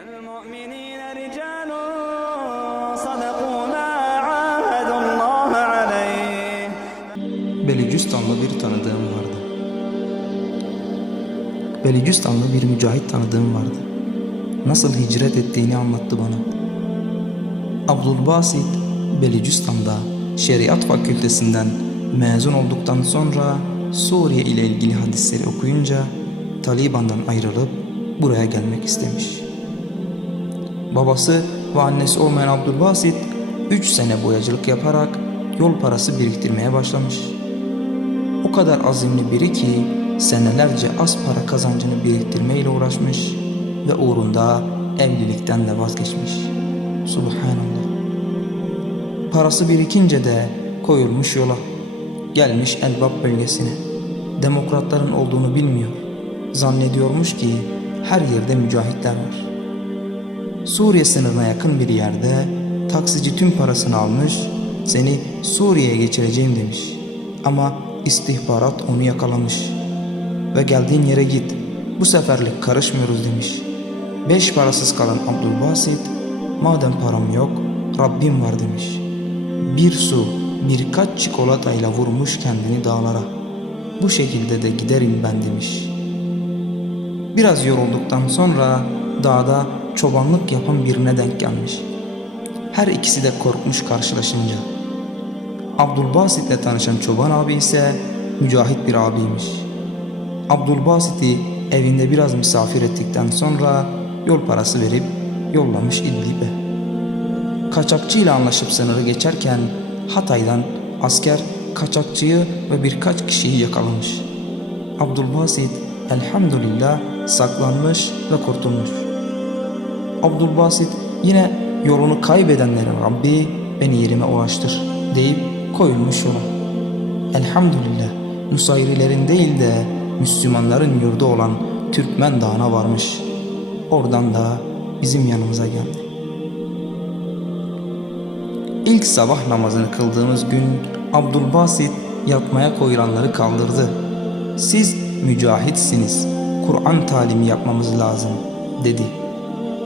المؤمنين رجال صدقوا ما عاهدوا الله عليه Belicüstanlı bir tanıdığım vardı. Belicüstanlı bir mücahit tanıdığım vardı. Nasıl hicret ettiğini anlattı bana. Abdülbasit, Belicüstan'da Şeriat Fakültesinden mezun olduktan sonra Suriye ile ilgili hadisleri okuyunca Taliban'dan ayrılıp buraya gelmek istemiş. Babası ve annesi olmayan Abdülbasit 3 sene boyacılık yaparak yol parası biriktirmeye başlamış. O kadar azimli biri ki senelerce az para kazancını biriktirmeyle uğraşmış ve uğrunda evlilikten de vazgeçmiş. Subhanallah. Parası birikince de koyulmuş yola. Gelmiş Elbap bölgesine. Demokratların olduğunu bilmiyor. Zannediyormuş ki her yerde mücahitler var. Suriye sınırına yakın bir yerde taksici tüm parasını almış, seni Suriye'ye geçireceğim demiş. Ama istihbarat onu yakalamış. Ve geldiğin yere git, bu seferlik karışmıyoruz demiş. Beş parasız kalan Abdülbasit, madem param yok, Rabbim var demiş. Bir su, birkaç çikolatayla vurmuş kendini dağlara. Bu şekilde de giderim ben demiş.'' Biraz yorulduktan sonra dağda çobanlık yapan birine denk gelmiş. Her ikisi de korkmuş karşılaşınca. Abdülbasit'le tanışan çoban abi ise mücahit bir abiymiş. Abdülbasit'i evinde biraz misafir ettikten sonra yol parası verip yollamış İdlib'e. Kaçakçıyla anlaşıp sınırı geçerken Hatay'dan asker kaçakçıyı ve birkaç kişiyi yakalamış. Abdülbasit elhamdülillah saklanmış ve kurtulmuş. Abdülbasit yine yolunu kaybedenlerin Rabbi beni yerime ulaştır deyip koyulmuş yola. Elhamdülillah Nusayrilerin değil de Müslümanların yurdu olan Türkmen Dağı'na varmış. Oradan da bizim yanımıza geldi. İlk sabah namazını kıldığımız gün Abdülbasit yatmaya koyulanları kaldırdı. Siz mücahitsiniz. Kur'an talimi yapmamız lazım dedi.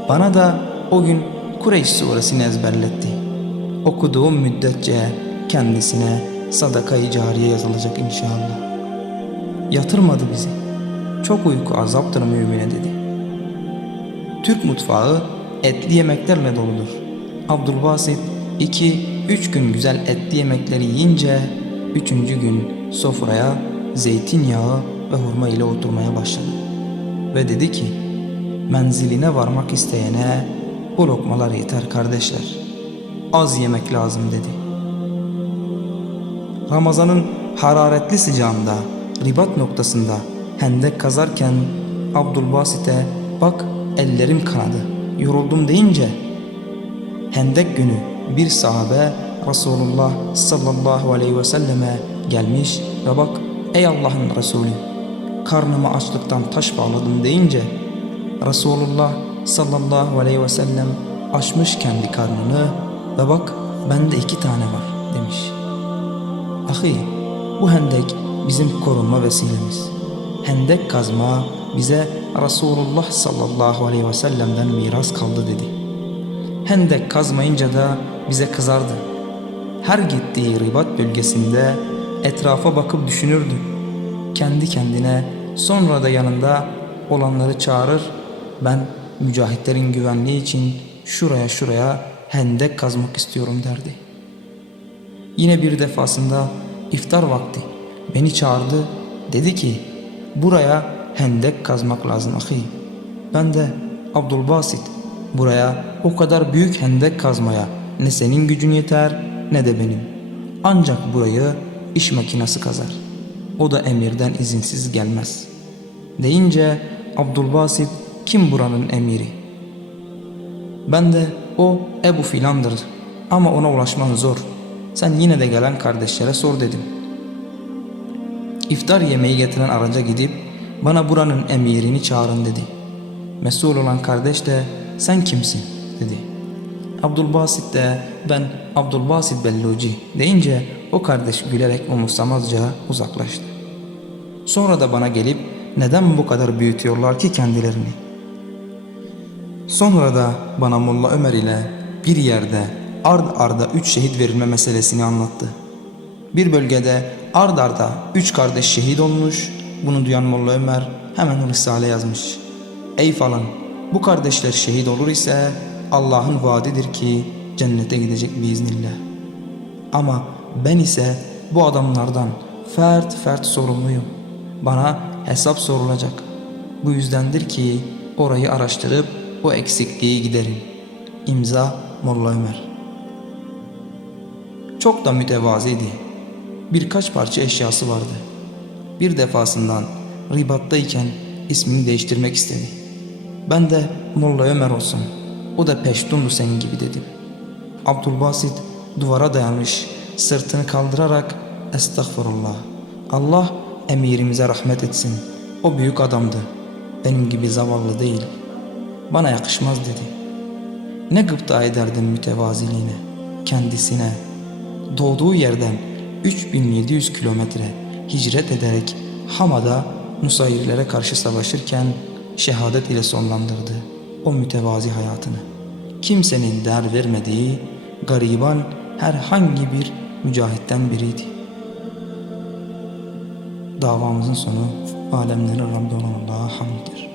Bana da o gün Kureyş suresini ezberletti. Okuduğum müddetçe kendisine sadaka-i cariye yazılacak inşallah. Yatırmadı bizi. Çok uyku azaptır mümine dedi. Türk mutfağı etli yemeklerle doludur. Abdülbasit iki, üç gün güzel etli yemekleri yiyince üçüncü gün sofraya zeytinyağı ve hurma ile oturmaya başladı. Ve dedi ki, menziline varmak isteyene bu lokmalar yeter kardeşler. Az yemek lazım dedi. Ramazanın hararetli sıcağında, ribat noktasında hendek kazarken Abdülbasit'e bak ellerim kanadı, yoruldum deyince hendek günü bir sahabe Resulullah sallallahu aleyhi ve selleme gelmiş ve bak ey Allah'ın Resulü karnımı açlıktan taş bağladım deyince Resulullah sallallahu aleyhi ve sellem açmış kendi karnını ve bak bende iki tane var demiş. Ahi bu hendek bizim korunma vesilemiz. Hendek kazma bize Resulullah sallallahu aleyhi ve sellem'den miras kaldı dedi. Hendek kazmayınca da bize kızardı. Her gittiği ribat bölgesinde etrafa bakıp düşünürdü. Kendi kendine sonra da yanında olanları çağırır. Ben mücahitlerin güvenliği için şuraya şuraya hendek kazmak istiyorum derdi. Yine bir defasında iftar vakti beni çağırdı. Dedi ki buraya hendek kazmak lazım ahi. Ben de Abdülbasit buraya o kadar büyük hendek kazmaya ne senin gücün yeter ne de benim. Ancak burayı iş makinesi kazar. O da emirden izinsiz gelmez. Deyince Abdülbasit kim buranın emiri? Ben de o Ebu filandır ama ona ulaşman zor. Sen yine de gelen kardeşlere sor dedim. İftar yemeği getiren araca gidip bana buranın emirini çağırın dedi. Mesul olan kardeş de sen kimsin dedi. Abdülbasit de ben Abdülbasit Belluci deyince o kardeş gülerek umursamazca uzaklaştı. Sonra da bana gelip neden bu kadar büyütüyorlar ki kendilerini? Sonra da bana Molla Ömer ile bir yerde ard arda üç şehit verilme meselesini anlattı. Bir bölgede ard arda üç kardeş şehit olmuş. Bunu duyan Molla Ömer hemen Risale yazmış. Ey falan bu kardeşler şehit olur ise Allah'ın vaadidir ki cennete gidecek biiznillah. Ama ben ise bu adamlardan fert fert sorumluyum. Bana hesap sorulacak. Bu yüzdendir ki orayı araştırıp o eksikliği giderin. İmza Molla Ömer. Çok da mütevaziydi. Birkaç parça eşyası vardı. Bir defasından ribattayken ismini değiştirmek istedi. Ben de Molla Ömer olsun. O da Peştunlu senin gibi dedim. Abdülbasit duvara dayanmış sırtını kaldırarak Estağfurullah. Allah emirimize rahmet etsin. O büyük adamdı. Benim gibi zavallı değil. Bana yakışmaz dedi. Ne gıpta ederdim mütevaziliğine, kendisine. Doğduğu yerden 3700 kilometre hicret ederek Hama'da Nusayrilere karşı savaşırken şehadet ile sonlandırdı o mütevazi hayatını. Kimsenin değer vermediği gariban herhangi bir mücahitten biriydi. Davamızın sonu alemlerin Rabbi olan Allah'a hamddir.